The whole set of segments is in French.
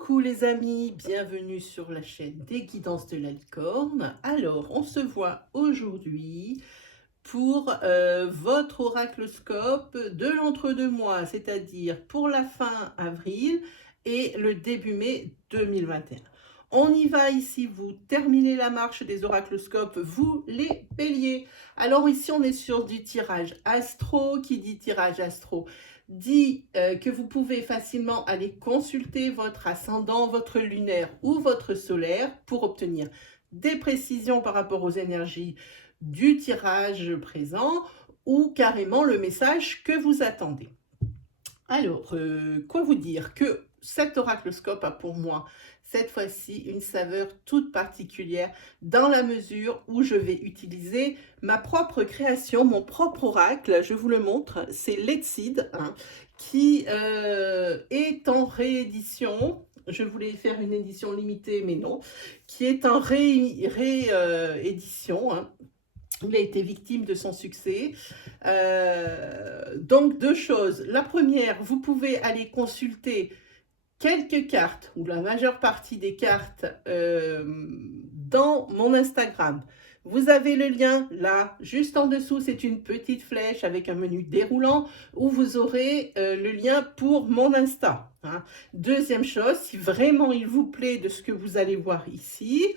Coucou les amis, bienvenue sur la chaîne des guidances de la licorne. Alors, on se voit aujourd'hui pour votre oracloscope de l'entre-deux-mois, c'est-à-dire pour la fin avril et le début mai 2021. On y va ici, vous terminez la marche des oracloscopes, vous les béliers. Alors ici, on est sur du tirage astro. Qui dit tirage astro dit que vous pouvez facilement aller consulter votre ascendant, votre lunaire ou votre solaire pour obtenir des précisions par rapport aux énergies du tirage présent ou carrément le message que vous attendez. Alors, quoi vous dire que cet oracloscope a pour moi cette fois-ci une saveur toute particulière dans la mesure où je vais utiliser ma propre création, mon propre oracle. Je vous le montre, c'est Letseed qui est en réédition. Je voulais faire une édition limitée, mais non, qui est en réédition. Il a été victime de son succès. Donc, deux choses. La première, vous pouvez aller consulter quelques cartes, ou la majeure partie des cartes, dans mon Instagram. Vous avez le lien là, juste en dessous, c'est une petite flèche avec un menu déroulant où vous aurez le lien pour mon Insta. Deuxième chose, si vraiment il vous plaît de ce que vous allez voir ici,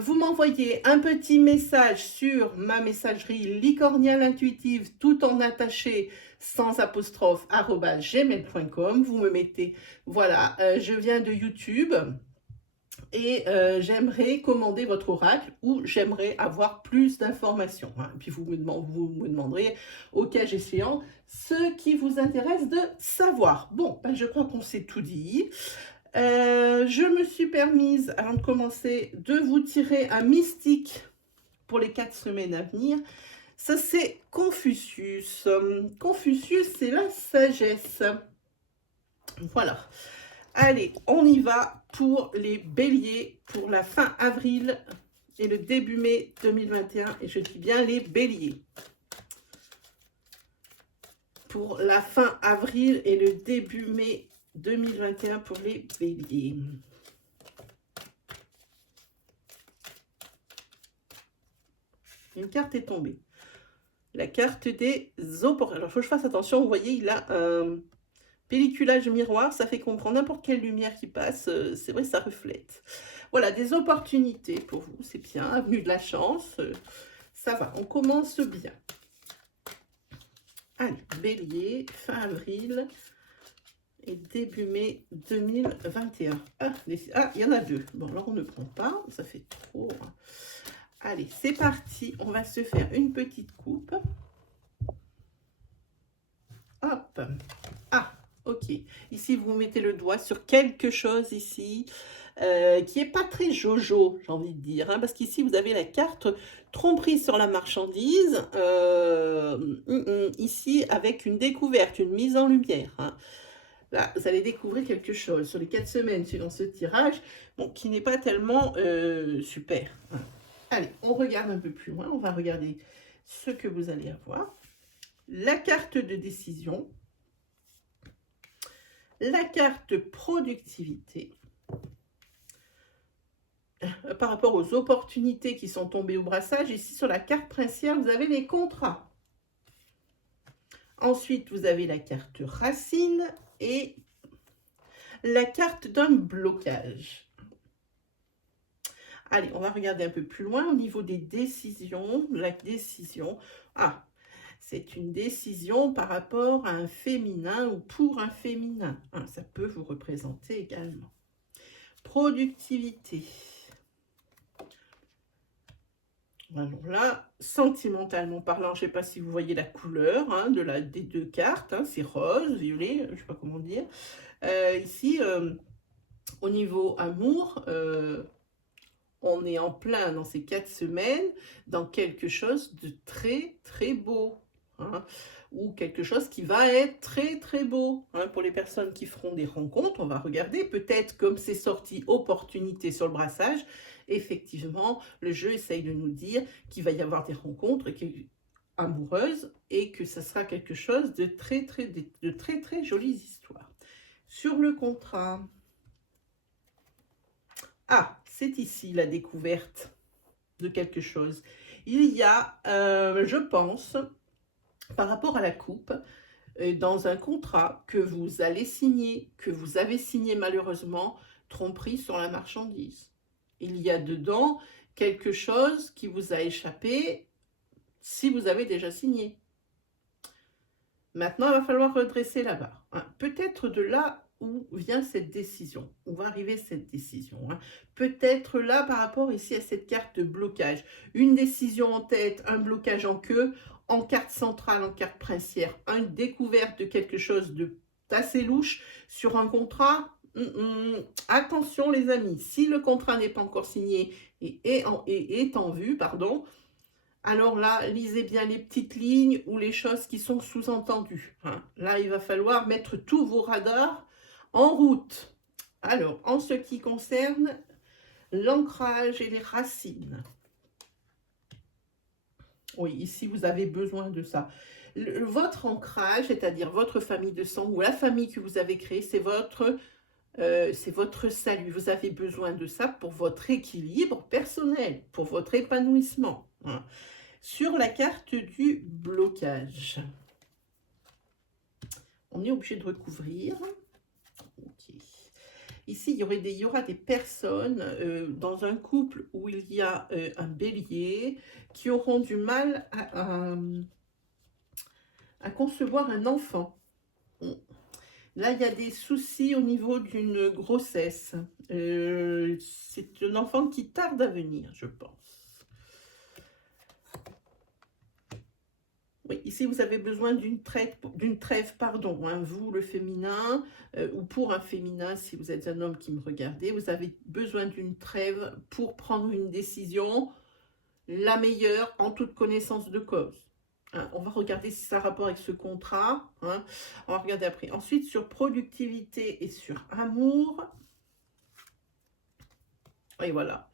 vous m'envoyez un petit message sur ma messagerie licorniale intuitive tout en attaché sans apostrophe @gmail.com. Vous me mettez, voilà, je viens de YouTube et j'aimerais commander votre oracle ou j'aimerais avoir plus d'informations. Puis vous me demanderez au cas échéant ce qui vous intéresse de savoir. Bon, je crois qu'on s'est tout dit. Je me suis permise, avant de commencer, de vous tirer un mystique pour les 4 semaines à venir. Ça, c'est Confucius. Confucius, c'est la sagesse. Voilà. Allez, on y va pour les béliers pour la fin avril et le début mai 2021. Et je dis bien les béliers. Pour la fin avril et le début mai 2021 pour les béliers. Une carte est tombée. La carte des opportunités. Alors, il faut que je fasse attention. Vous voyez, il a un pelliculage miroir. Ça fait comprendre n'importe quelle lumière qui passe. C'est vrai, ça reflète. Voilà, des opportunités pour vous. C'est bien. Avenue de la chance. Ça va. On commence bien. Allez, bélier, fin avril et début mai 2021. Ah, il y en a deux. Bon, alors on ne prend pas, ça fait trop. Allez, c'est parti. On va se faire une petite coupe. Hop. Ah, ok. Ici, vous mettez le doigt sur quelque chose ici qui n'est pas très jojo, j'ai envie de dire. Parce qu'ici, vous avez la carte tromperie sur la marchandise. Ici, avec une découverte, une mise en lumière. Là, vous allez découvrir quelque chose sur les 4 semaines suivant ce tirage, bon, qui n'est pas tellement super. Allez, on regarde un peu plus loin. On va regarder ce que vous allez avoir. La carte de décision. La carte productivité. Par rapport aux opportunités qui sont tombées au brassage, ici sur la carte princière, vous avez les contrats. Ensuite, vous avez la carte racine et la carte d'un blocage. Allez, on va regarder un peu plus loin au niveau des décisions. La décision, c'est une décision par rapport à un féminin ou pour un féminin. Ça peut vous représenter également. Productivité. Alors là, sentimentalement parlant, je ne sais pas si vous voyez la couleur des deux cartes. C'est rose, violet, je ne sais pas comment dire. Ici, au niveau amour, on est en plein dans ces 4 semaines, dans quelque chose de très, très beau. Ou quelque chose qui va être très, très beau. Pour les personnes qui feront des rencontres, on va regarder. Peut-être comme c'est sorti opportunité sur le brassage, effectivement, le jeu essaye de nous dire qu'il va y avoir des rencontres amoureuses et que ça sera quelque chose de très, très jolies histoires. Sur le contrat, Ah, c'est ici la découverte de quelque chose. Il y a, je pense, par rapport à la coupe, dans un contrat que vous allez signer, que vous avez signé malheureusement, tromperie sur la marchandise. Il y a dedans quelque chose qui vous a échappé si vous avez déjà signé. Maintenant, il va falloir redresser la barre. Hein. Peut-être de là où vient cette décision, où va arriver cette décision. Hein. Peut-être là par rapport ici à cette carte de blocage. Une décision en tête, un blocage en queue, en carte centrale, en carte princière, une découverte de quelque chose d'assez louche sur un contrat. Attention les amis, si le contrat n'est pas encore signé et est en vue, pardon, alors là, lisez bien les petites lignes ou les choses qui sont sous-entendues. Hein. Là, il va falloir mettre tous vos radars en route. Alors, en ce qui concerne l'ancrage et les racines. Oui, ici, vous avez besoin de ça. Votre ancrage, c'est-à-dire votre famille de sang ou la famille que vous avez créée, c'est votre salut. Vous avez besoin de ça pour votre équilibre personnel, pour votre épanouissement. Hein. Sur la carte du blocage, on est obligé de recouvrir. Okay. Ici, il y aura des personnes dans un couple où il y a un bélier qui auront du mal à concevoir un enfant. Là, il y a des soucis au niveau d'une grossesse. C'est un enfant qui tarde à venir, je pense. Oui, ici, vous avez besoin d'une trêve, pardon, hein, vous, le féminin, ou pour un féminin, si vous êtes un homme qui me regardez, vous avez besoin d'une trêve pour prendre une décision, la meilleure, en toute connaissance de cause. Hein, on va regarder si ça a rapport avec ce contrat. Hein, on va regarder après. Ensuite, sur productivité et sur amour. Et voilà.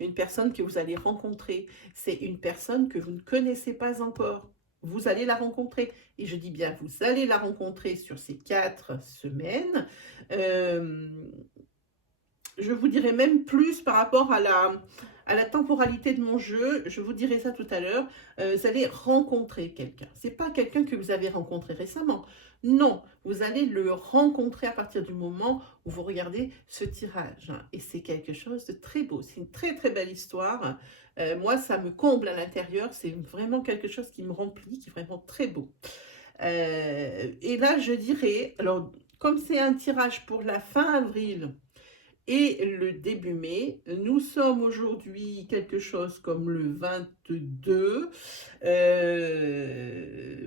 Une personne que vous allez rencontrer, c'est une personne que vous ne connaissez pas encore. Vous allez la rencontrer. Et je dis bien, vous allez la rencontrer sur ces 4 semaines. Je vous dirai même plus par rapport à la temporalité de mon jeu. Je vous dirai ça tout à l'heure. Vous allez rencontrer quelqu'un. Ce n'est pas quelqu'un que vous avez rencontré récemment. Non, vous allez le rencontrer à partir du moment où vous regardez ce tirage. Et c'est quelque chose de très beau. C'est une très très belle histoire. Moi, ça me comble à l'intérieur. C'est vraiment quelque chose qui me remplit, qui est vraiment très beau. Et là, je dirais, alors, comme c'est un tirage pour la fin avril et le début mai, nous sommes aujourd'hui quelque chose comme le 22.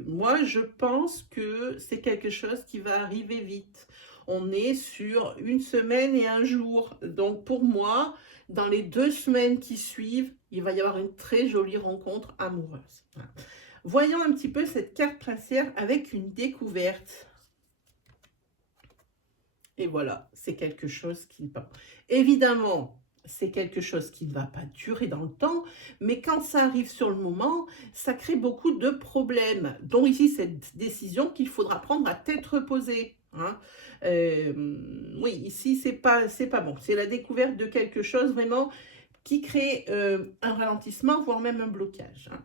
Moi, je pense que c'est quelque chose qui va arriver vite. On est sur 1 semaine et 1 jour. Donc, pour moi, dans les 2 semaines qui suivent, il va y avoir une très jolie rencontre amoureuse. Voyons un petit peu cette carte princière avec une découverte. Et voilà, c'est quelque chose qui ne va pas. Évidemment, c'est quelque chose qui ne va pas durer dans le temps, mais quand ça arrive sur le moment, ça crée beaucoup de problèmes. Donc ici, cette décision qu'il faudra prendre à tête reposée. Hein. Oui, ici, c'est pas bon. C'est la découverte de quelque chose vraiment qui crée un ralentissement, voire même un blocage. Hein.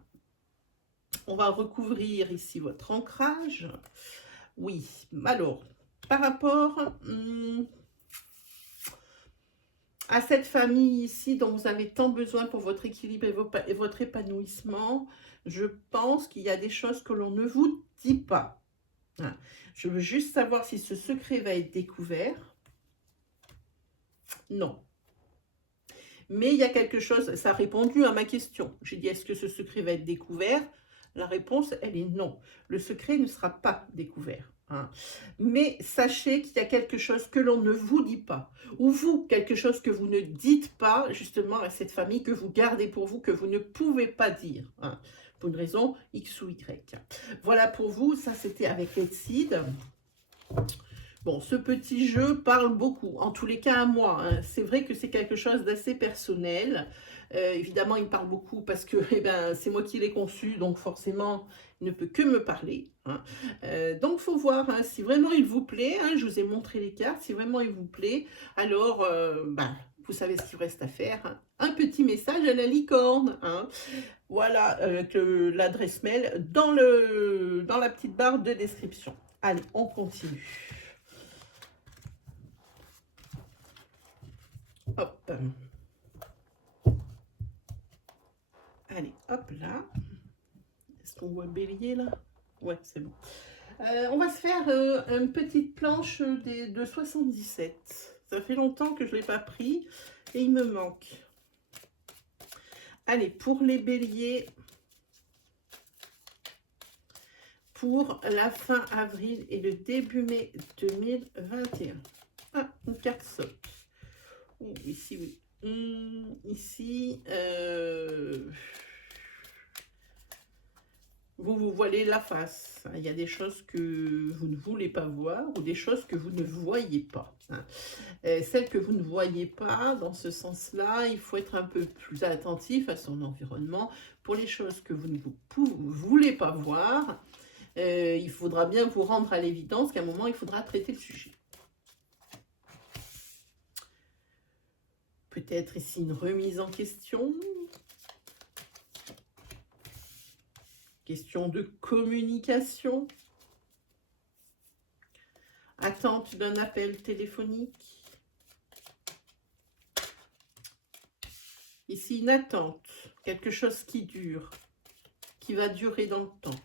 On va recouvrir ici votre ancrage. Oui, alors, par rapport à cette famille ici dont vous avez tant besoin pour votre équilibre et votre épanouissement, je pense qu'il y a des choses que l'on ne vous dit pas. Hein. Je veux juste savoir si ce secret va être découvert. Non. Mais il y a quelque chose, ça a répondu à ma question. J'ai dit, est-ce que ce secret va être découvert? La réponse, elle est non. Le secret ne sera pas découvert. Hein. Mais sachez qu'il y a quelque chose que l'on ne vous dit pas. Ou vous, quelque chose que vous ne dites pas justement à cette famille, que vous gardez pour vous, que vous ne pouvez pas dire. Hein, pour une raison X ou Y. Voilà pour vous, ça c'était avec Exceed. Bon, ce petit jeu parle beaucoup, en tous les cas à moi. Hein. C'est vrai que c'est quelque chose d'assez personnel. Évidemment, il me parle beaucoup parce que c'est moi qui l'ai conçu, donc forcément, il ne peut que me parler. Hein. Donc, il faut voir hein, si vraiment il vous plaît. Hein, je vous ai montré les cartes. Si vraiment il vous plaît, alors vous savez ce qu'il vous reste à faire, hein. Un petit message à la licorne, hein. Voilà, avec l'adresse mail dans la petite barre de description. Allez, on continue. Hop. Allez, hop là. Est-ce qu'on voit bélier là? Ouais, c'est bon. On va se faire une petite planche de 77. Ça fait longtemps que je ne l'ai pas pris et il me manque. Allez, pour les béliers, pour la fin avril et le début mai 2021. Ah, une carte saute. Oh, ici, oui. Ici, vous voilez la face. Il y a des choses que vous ne voulez pas voir ou des choses que vous ne voyez pas. Celles que vous ne voyez pas, dans ce sens-là, il faut être un peu plus attentif à son environnement. Pour les choses que vous ne voulez pas voir, il faudra bien vous rendre à l'évidence qu'à un moment, il faudra traiter le sujet. Peut-être ici une remise en question. Question de communication. Attente d'un appel téléphonique. Ici, une attente. Quelque chose qui dure. Qui va durer dans le temps.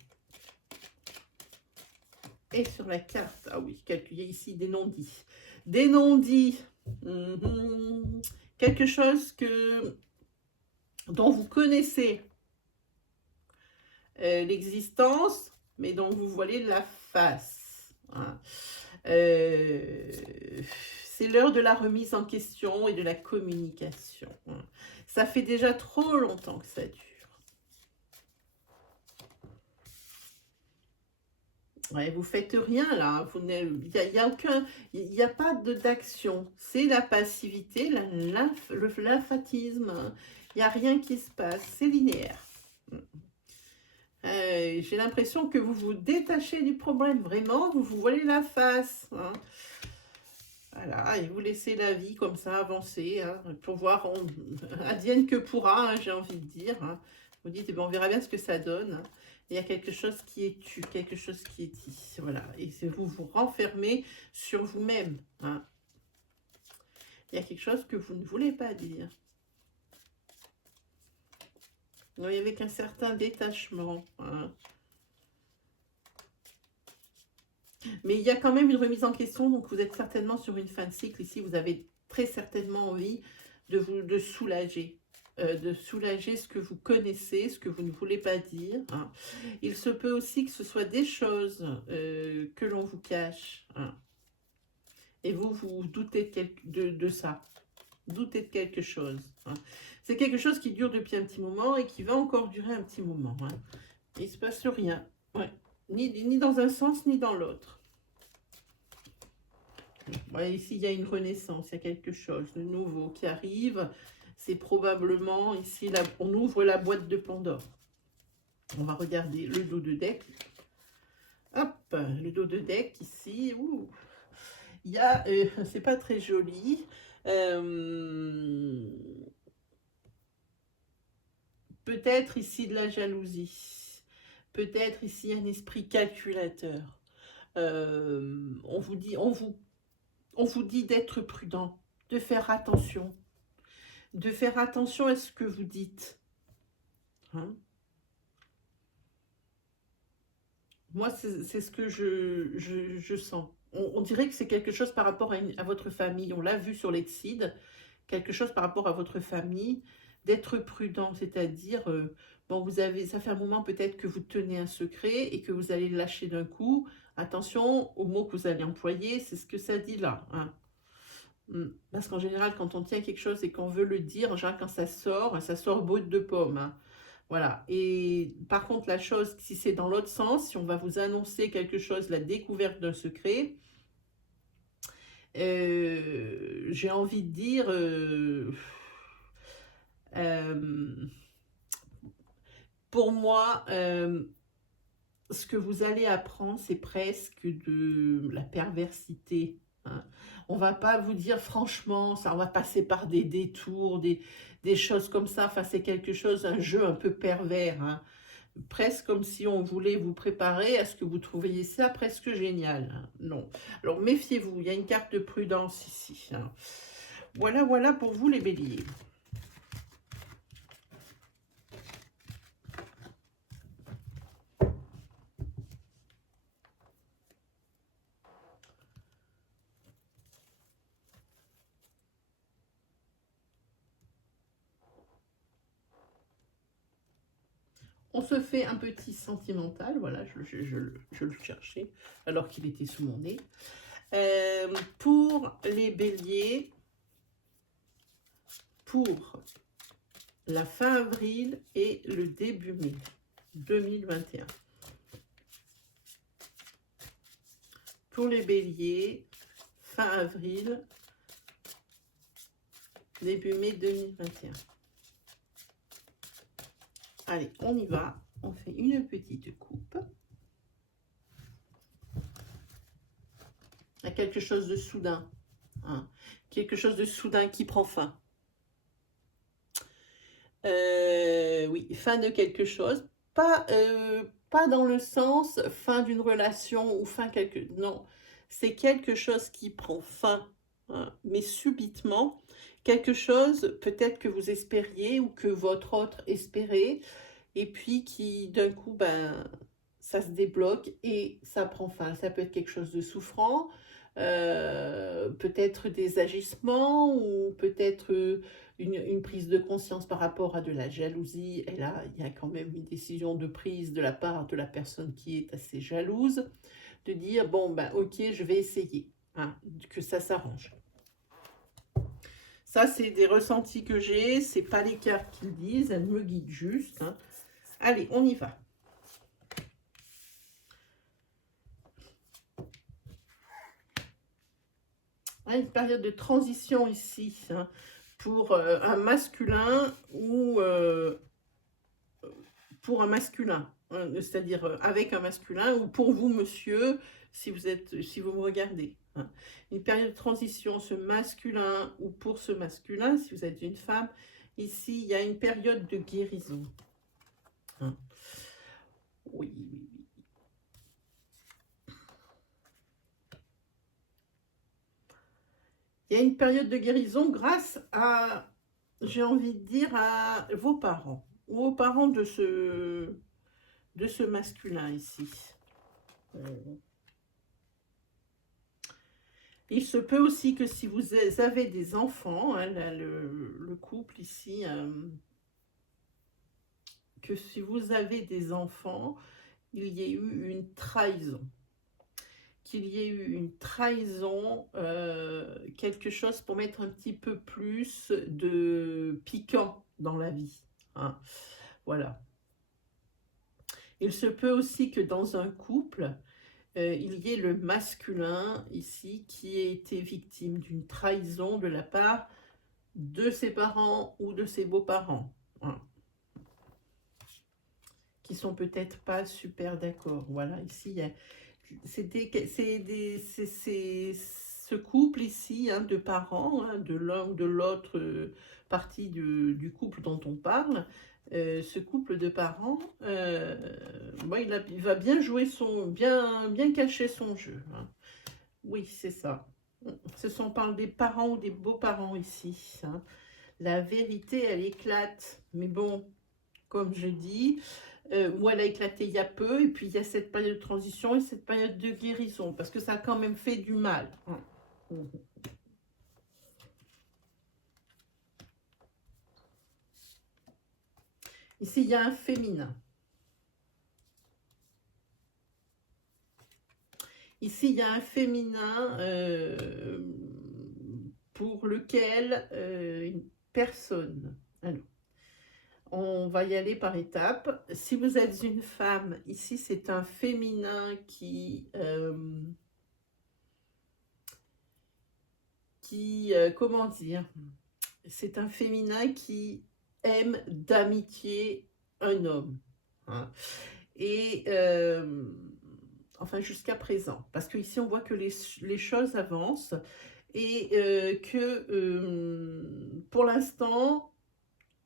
Et sur la carte, ah oui, il y a ici des non-dits. Des non-dits. Quelque chose dont vous connaissez l'existence, mais dont vous voilez la face. Hein. C'est l'heure de la remise en question et de la communication. Hein. Ça fait déjà trop longtemps que ça dure. Ouais, vous faites rien là, il n'y a pas d'action, c'est la passivité, l'aphatisme, il n'y a rien qui se passe, c'est linéaire. J'ai l'impression que vous vous détachez du problème, vraiment, vous vous voilez la face. Hein. Voilà, et vous laissez la vie comme ça avancer, hein, pour voir, advienne que pourra, hein, j'ai envie de dire. Hein. Vous dites, eh ben, on verra bien ce que ça donne. Hein. Il y a quelque chose qui est tu, quelque chose qui est dit. Voilà, et vous vous renfermez sur vous-même. Hein. Il y a quelque chose que vous ne voulez pas dire. Oui, avec un certain détachement. Hein. Mais il y a quand même une remise en question, donc vous êtes certainement sur une fin de cycle. Ici, vous avez très certainement envie de soulager. De soulager ce que vous connaissez, ce que vous ne voulez pas dire. Hein. Il se peut aussi que ce soit des choses que l'on vous cache. Hein. Et vous doutez de ça. Doutez de quelque chose. Hein. C'est quelque chose qui dure depuis un petit moment et qui va encore durer un petit moment. Hein. Il ne se passe rien. Ouais. Ni dans un sens, ni dans l'autre. Ouais, ici, il y a une renaissance, il y a quelque chose de nouveau qui arrive. C'est probablement, ici, là, on ouvre la boîte de Pandore. On va regarder le dos de deck. Hop, le dos de deck, ici. Ouh. Il y a, c'est pas très joli. Peut-être ici de la jalousie. Peut-être ici un esprit calculateur. On vous dit d'être prudent, de faire attention. De faire attention à ce que vous dites. Hein? Moi, c'est ce que je sens. On dirait que c'est quelque chose par rapport à votre famille. On l'a vu sur l'Excide. Quelque chose par rapport à votre famille. D'être prudent, c'est-à-dire, bon, ça fait un moment peut-être que vous tenez un secret et que vous allez le lâcher d'un coup. Attention aux mots que vous allez employer, c'est ce que ça dit là. Hein. Parce qu'en général, quand on tient quelque chose et qu'on veut le dire, en général, quand ça sort brut de pomme. Hein. Voilà. Et par contre, la chose, si c'est dans l'autre sens, si on va vous annoncer quelque chose, la découverte d'un secret, j'ai envie de dire, pour moi, ce que vous allez apprendre, c'est presque de la perversité. Hein. On va pas vous dire franchement, ça, on va passer par des détours, des choses comme ça. Enfin, c'est quelque chose, un jeu un peu pervers. Hein. Presque comme si on voulait vous préparer à ce que vous trouviez ça presque génial. Hein. Non. Alors méfiez-vous, il y a une carte de prudence ici. Hein. Voilà, voilà pour vous les béliers. On se fait un petit sentimental, voilà, je le cherchais alors qu'il était sous mon nez. Pour les béliers, pour la fin avril et le début mai 2021. Pour les béliers, fin avril, début mai 2021. Allez, on y va. On fait une petite coupe. Il y a quelque chose de soudain. Hein. Quelque chose de soudain qui prend fin. Oui, fin de quelque chose. Pas dans le sens fin d'une relation ou fin quelque... Non, c'est quelque chose qui prend fin, hein, mais subitement. Quelque chose peut-être que vous espériez ou que votre autre espérait. Et puis qui d'un coup, ben, ça se débloque et ça prend fin. Ça peut être quelque chose de souffrant, peut-être des agissements ou peut-être une prise de conscience par rapport à de la jalousie. Et là, il y a quand même une décision de prise de la part de la personne qui est assez jalouse, de dire, bon, ben ok, je vais essayer, hein, que ça s'arrange. Ça, c'est des ressentis que j'ai, c'est pas les cartes qui le disent, elles me guident juste. Hein. Allez, on y va. Une période de transition ici, hein, pour un masculin ou pour un masculin, hein, c'est-à-dire avec un masculin, ou pour vous, monsieur, si vous me regardez. Hein. Une période de transition, ce masculin ou pour ce masculin, si vous êtes une femme, ici, il y a une période de guérison. Hein. Oui, oui, oui. Il y a une période de guérison grâce à, j'ai envie de dire, à vos parents, ou aux parents de ce masculin ici. Il se peut aussi que si vous avez des enfants, hein, là, le couple ici, que si vous avez des enfants, il y ait eu une trahison. Qu'il y ait eu une trahison, quelque chose pour mettre un petit peu plus de piquant dans la vie. Hein. Voilà. Il se peut aussi que dans un couple, il y ait le masculin ici qui ait été victime d'une trahison de la part de ses parents ou de ses beaux-parents. Hein. Qui sont peut-être pas super d'accord. Voilà, ici, c'est ce couple ici, hein, de parents, hein, de l'un ou de l'autre partie du couple dont on parle, ce couple de parents, il va bien jouer bien cacher son jeu. Hein. Oui, c'est ça. On parle des parents ou des beaux-parents ici. Hein. La vérité, elle éclate. Mais bon, comme je dis, où elle a éclaté il y a peu, et puis il y a cette période de transition et cette période de guérison, parce que ça a quand même fait du mal. Ici, il y a un féminin. Ici, il y a un féminin pour lequel une personne... Alors, on va y aller par étapes. Si vous êtes une femme, ici, c'est un féminin qui comment dire, c'est un féminin qui aime d'amitié un homme. Hein. Et enfin jusqu'à présent. Parce qu'ici, on voit que les choses avancent et pour l'instant,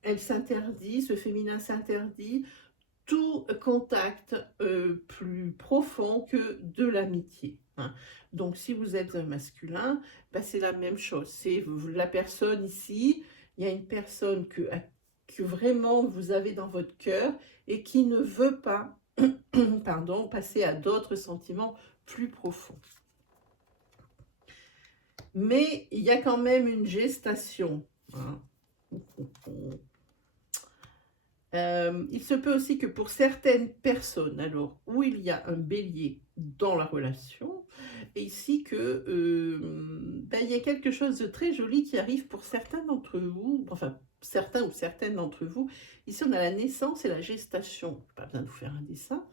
elle s'interdit, ce féminin s'interdit tout contact plus profond que de l'amitié. Hein. Donc, si vous êtes un masculin, ben, c'est la même chose. C'est la personne ici, il y a une personne que vraiment vous avez dans votre cœur et qui ne veut pas pardon, passer à d'autres sentiments plus profonds. Mais il y a quand même une gestation. Hein. Il se peut aussi que pour certaines personnes, alors où il y a un bélier dans la relation, et ici que ben, il y a quelque chose de très joli qui arrive pour certains d'entre vous, enfin certains ou certaines d'entre vous. Ici on a la naissance et la gestation, pas besoin de vous faire un dessin.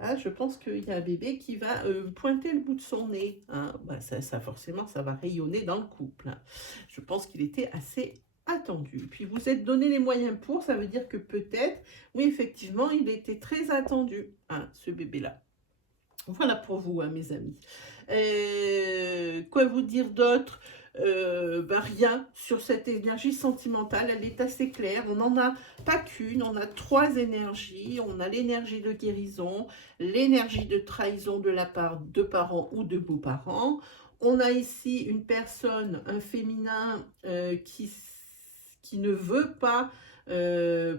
Ah, je pense qu'il y a un bébé qui va pointer le bout de son nez. Hein. Ben, ça forcément, ça va rayonner dans le couple. Hein. Je pense qu'il était assez attendu. Puis vous êtes donné les moyens pour, ça veut dire que peut-être, oui, effectivement, il était très attendu, hein, ce bébé-là. Voilà pour vous, hein, mes amis. Quoi vous dire d'autre? Ben rien sur cette énergie sentimentale, elle est assez claire. On n'en a pas qu'une, on a 3 énergies. On a l'énergie de guérison, l'énergie de trahison de la part de parents ou de beaux-parents. On a ici une personne, un féminin qui ne veut pas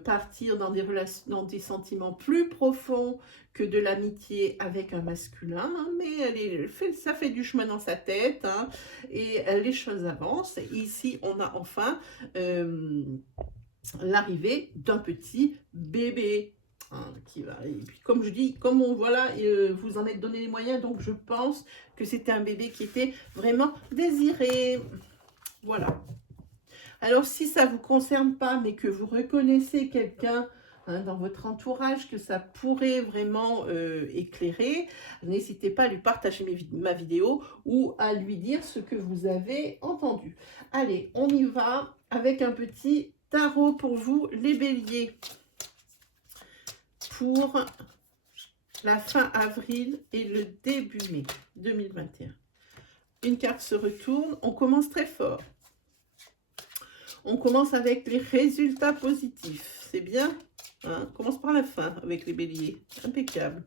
partir dans des relations, dans des sentiments plus profonds que de l'amitié avec un masculin, hein, mais ça fait du chemin dans sa tête, hein, et les choses avancent. Et ici, on a enfin l'arrivée d'un petit bébé. Hein, qui va, et puis comme je dis, comme on voilà, vous en êtes donné les moyens, donc je pense que c'était un bébé qui était vraiment désiré. Voilà. Alors, si ça ne vous concerne pas, mais que vous reconnaissez quelqu'un hein, dans votre entourage, que ça pourrait vraiment éclairer, n'hésitez pas à lui partager ma vidéo ou à lui dire ce que vous avez entendu. Allez, on y va avec un petit tarot pour vous, les béliers, pour la fin avril et le début mai 2021. Une carte se retourne, on commence très fort. On commence avec les résultats positifs. C'est bien. Hein, on commence par la fin avec les béliers. Impeccable.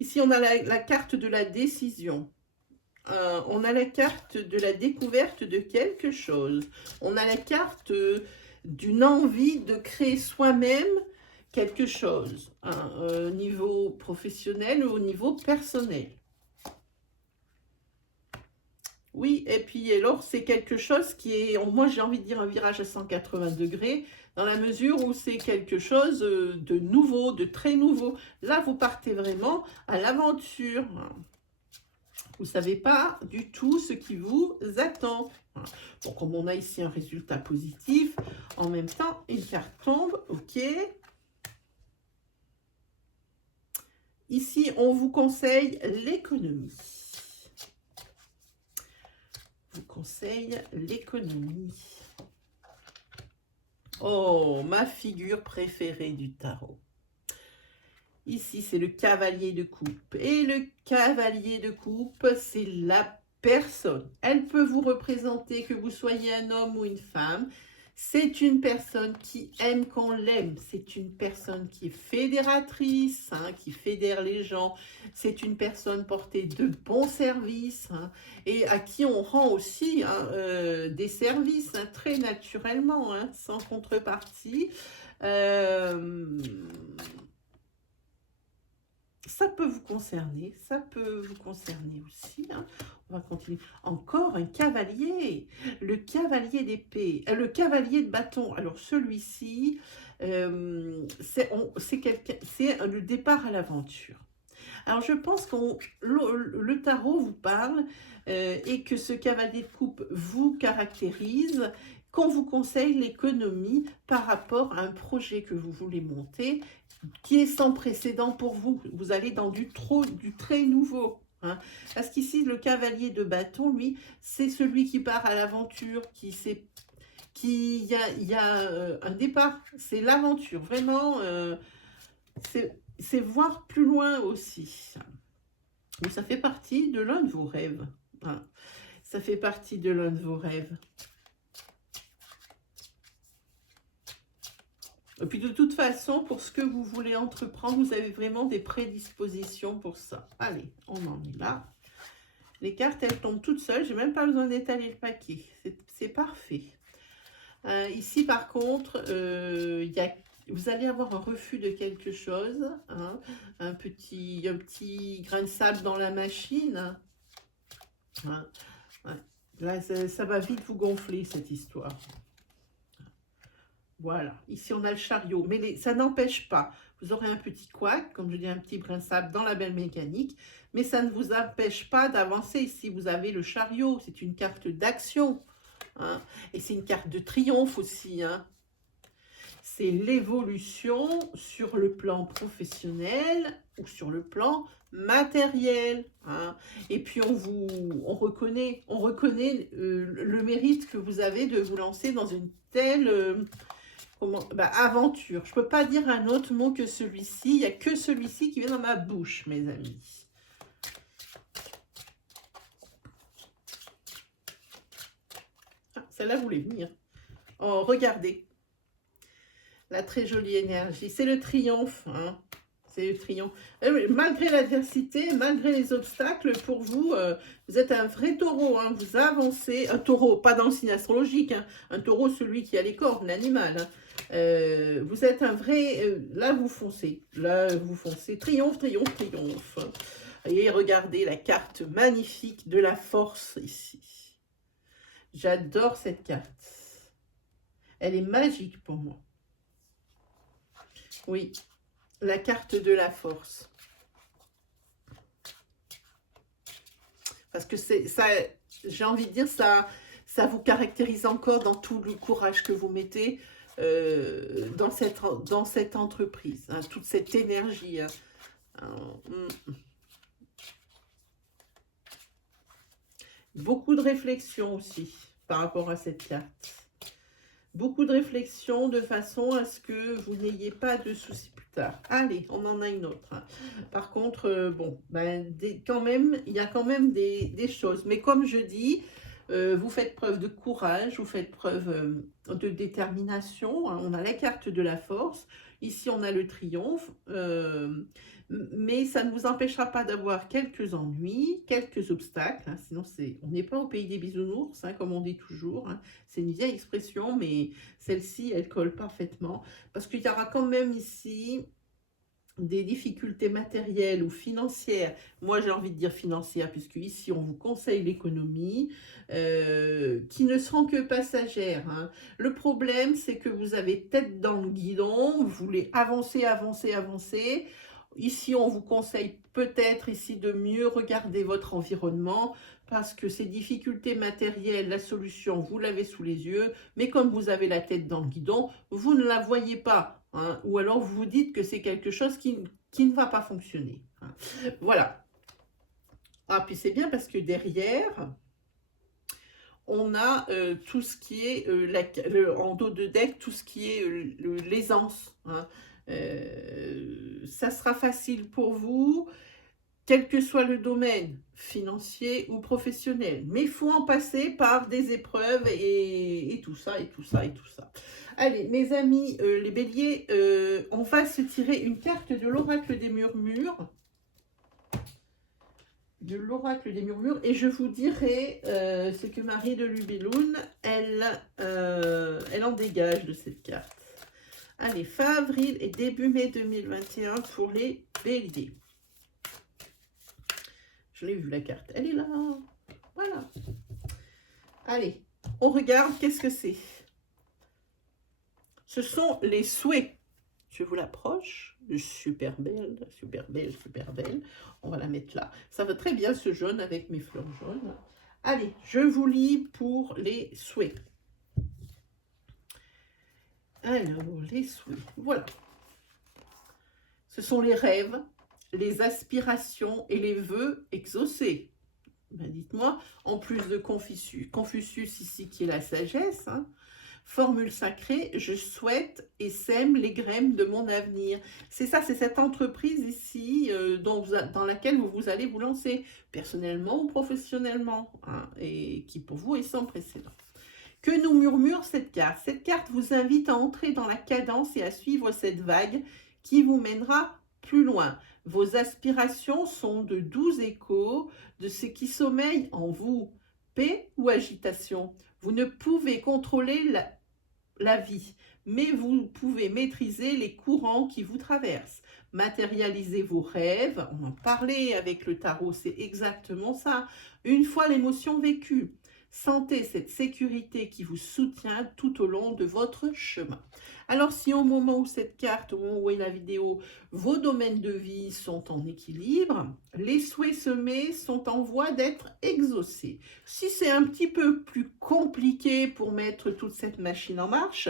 Ici, on a la carte de la décision. On a la carte de la découverte de quelque chose. On a la carte d'une envie de créer soi-même quelque chose. Hein, au niveau professionnel ou au niveau personnel. Oui, et puis alors, c'est quelque chose qui est, moi j'ai envie de dire un virage à 180 degrés, dans la mesure où c'est quelque chose de nouveau, de très nouveau. Là, vous partez vraiment à l'aventure. Vous ne savez pas du tout ce qui vous attend. Bon, comme on a ici un résultat positif, en même temps, une carte tombe, ok. Ici, on vous conseille l'économie. Conseille l'économie. Oh, ma figure préférée du tarot. Ici, c'est le cavalier de coupe. Et le cavalier de coupe, c'est la personne. Elle peut vous représenter que vous soyez un homme ou une femme. C'est une personne qui aime qu'on l'aime. C'est une personne qui est fédératrice, hein, qui fédère les gens. C'est une personne portée de bons services hein, et à qui on rend aussi hein, des services hein, très naturellement, hein, sans contrepartie. Ça peut vous concerner, ça peut vous concerner aussi. Hein. On va continuer. Encore un cavalier, le cavalier d'épée, le cavalier de bâton. Alors celui-ci, c'est le départ à l'aventure. Alors je pense que le tarot vous parle et que ce cavalier de coupe vous caractérise, qu'on vous conseille l'économie par rapport à un projet que vous voulez monter qui est sans précédent pour vous. Vous allez dans du très nouveau. Hein. Parce qu'ici, le cavalier de bâton, lui, c'est celui qui part à l'aventure, il y a un départ. C'est l'aventure, vraiment. c'est voir plus loin aussi. Mais ça fait partie de l'un de vos rêves. Hein. Ça fait partie de l'un de vos rêves. Et puis de toute façon, pour ce que vous voulez entreprendre, vous avez vraiment des prédispositions pour ça. Allez, on en est là. Les cartes, elles tombent toutes seules. Je n'ai même pas besoin d'étaler le paquet. C'est parfait. Ici, par contre, vous allez avoir un refus de quelque chose. Hein, un petit grain de sable dans la machine. Hein, ouais. Là, ça va vite vous gonfler, cette histoire. Voilà. Ici, on a le chariot. Mais ça n'empêche pas. Vous aurez un petit couac, comme je dis, un petit brin de sable dans la belle mécanique. Mais ça ne vous empêche pas d'avancer. Ici, vous avez le chariot. C'est une carte d'action. Hein, et c'est une carte de triomphe aussi. Hein. C'est l'évolution sur le plan professionnel ou sur le plan matériel. Hein. Et puis, on reconnaît le mérite que vous avez de vous lancer dans une telle aventure. Je ne peux pas dire un autre mot que celui-ci. Il n'y a que celui-ci qui vient dans ma bouche, mes amis. Celle-là voulait venir. Oh, regardez. La très jolie énergie. C'est le triomphe. Hein. C'est le triomphe. Malgré l'adversité, malgré les obstacles, pour vous, vous êtes un vrai taureau. Hein. Vous avancez. Un taureau, pas dans le signe astrologique. Hein. Un taureau, celui qui a les cornes, l'animal. Hein. Vous êtes un vrai... là, vous foncez. Là, vous foncez. Triomphe, triomphe, triomphe. Et regardez la carte magnifique de la force ici. J'adore cette carte. Elle est magique pour moi. Oui, la carte de la force. Parce que ça, j'ai envie de dire, ça vous caractérise encore dans tout le courage que vous mettez dans cette entreprise. Hein, toute cette énergie. Hein. Beaucoup de réflexion aussi par rapport à cette carte. Beaucoup de réflexion de façon à ce que vous n'ayez pas de soucis plus tard. Allez, on en a une autre. Par contre, bon, quand même, il y a quand même des choses. Mais comme je dis, vous faites preuve de courage, vous faites preuve de détermination. Hein. On a la carte de la force. Ici, on a le triomphe. Mais ça ne vous empêchera pas d'avoir quelques ennuis, quelques obstacles. Hein, sinon, on n'est pas au pays des bisounours, hein, comme on dit toujours. Hein. C'est une vieille expression, mais celle-ci, elle colle parfaitement. Parce qu'il y aura quand même ici des difficultés matérielles ou financières. Moi, j'ai envie de dire financières, puisque ici, on vous conseille l'économie, qui ne seront que passagères. Hein. Le problème, c'est que vous avez tête dans le guidon, vous voulez avancer, avancer, avancer. Ici, on vous conseille peut-être ici de mieux regarder votre environnement parce que ces difficultés matérielles, la solution, vous l'avez sous les yeux, mais comme vous avez la tête dans le guidon, vous ne la voyez pas. Hein, ou alors vous vous dites que c'est quelque chose qui ne va pas fonctionner. Hein. Voilà. Ah, puis c'est bien parce que derrière, on a tout ce qui est, en dos de deck, tout ce qui est l'aisance. Hein. Ça sera facile pour vous, quel que soit le domaine, financier ou professionnel. Mais il faut en passer par des épreuves et tout ça, et tout ça, et tout ça. Allez, mes amis, les béliers, on va se tirer une carte de l'oracle des murmures. De l'oracle des murmures. Et je vous dirai ce que Marie de Lubeloun, elle en dégage de cette carte. Allez, fin avril et début mai 2021 pour les béliers. Je l'ai vu la carte, elle est là. Voilà. Allez, on regarde, qu'est-ce que c'est? Ce sont les souhaits. Je vous l'approche. Super belle, super belle, super belle. On va la mettre là. Ça va très bien ce jaune avec mes fleurs jaunes. Allez, je vous lis pour les souhaits. Alors, les souhaits, voilà. Ce sont les rêves, les aspirations et les vœux exaucés. Ben, dites-moi, en plus de Confucius ici qui est la sagesse, hein, Formule sacrée, je souhaite et sème les graines de mon avenir. C'est ça, c'est cette entreprise ici dans laquelle vous allez vous lancer, personnellement ou professionnellement, hein, et qui pour vous est sans précédent. Que nous murmure cette carte? Cette carte vous invite à entrer dans la cadence et à suivre cette vague qui vous mènera plus loin. Vos aspirations sont de doux échos de ce qui sommeille en vous. Paix ou agitation? Vous ne pouvez contrôler la vie, mais vous pouvez maîtriser les courants qui vous traversent. Matérialiser vos rêves, on en parlait avec le tarot, c'est exactement ça. Une fois l'émotion vécue, sentez cette sécurité qui vous soutient tout au long de votre chemin. Alors si au moment où cette carte, au moment où est la vidéo, vos domaines de vie sont en équilibre, les souhaits semés sont en voie d'être exaucés. Si c'est un petit peu plus compliqué pour mettre toute cette machine en marche,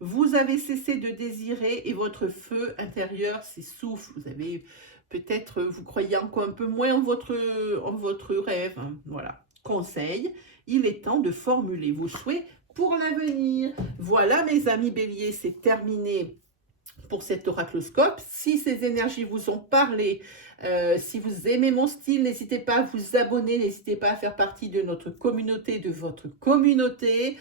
vous avez cessé de désirer et votre feu intérieur s'essouffle. Vous avez peut-être, vous croyez encore un peu moins en votre rêve. Hein. Voilà. Conseil, il est temps de formuler vos souhaits pour l'avenir. Voilà mes amis béliers, c'est terminé pour cet oracloscope. Si ces énergies vous ont parlé, si vous aimez mon style, n'hésitez pas à vous abonner, n'hésitez pas à faire partie de notre communauté, de votre communauté.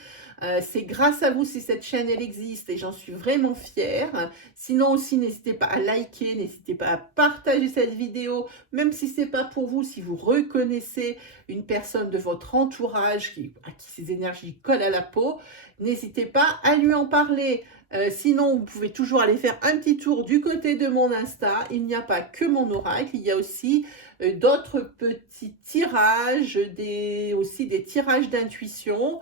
C'est grâce à vous si cette chaîne elle existe et j'en suis vraiment fière. Sinon aussi n'hésitez pas à liker, n'hésitez pas à partager cette vidéo, même si ce n'est pas pour vous, si vous reconnaissez une personne de votre entourage à qui ces énergies collent à la peau, n'hésitez pas à lui en parler. Sinon, vous pouvez toujours aller faire un petit tour du côté de mon Insta. Il n'y a pas que mon oracle, il y a aussi d'autres petits tirages, aussi des tirages d'intuition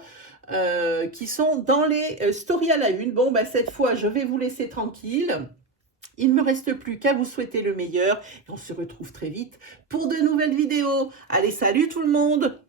qui sont dans les stories à la une. Bon, bah, cette fois, je vais vous laisser tranquille. Il ne me reste plus qu'à vous souhaiter le meilleur et on se retrouve très vite pour de nouvelles vidéos. Allez, salut tout le monde!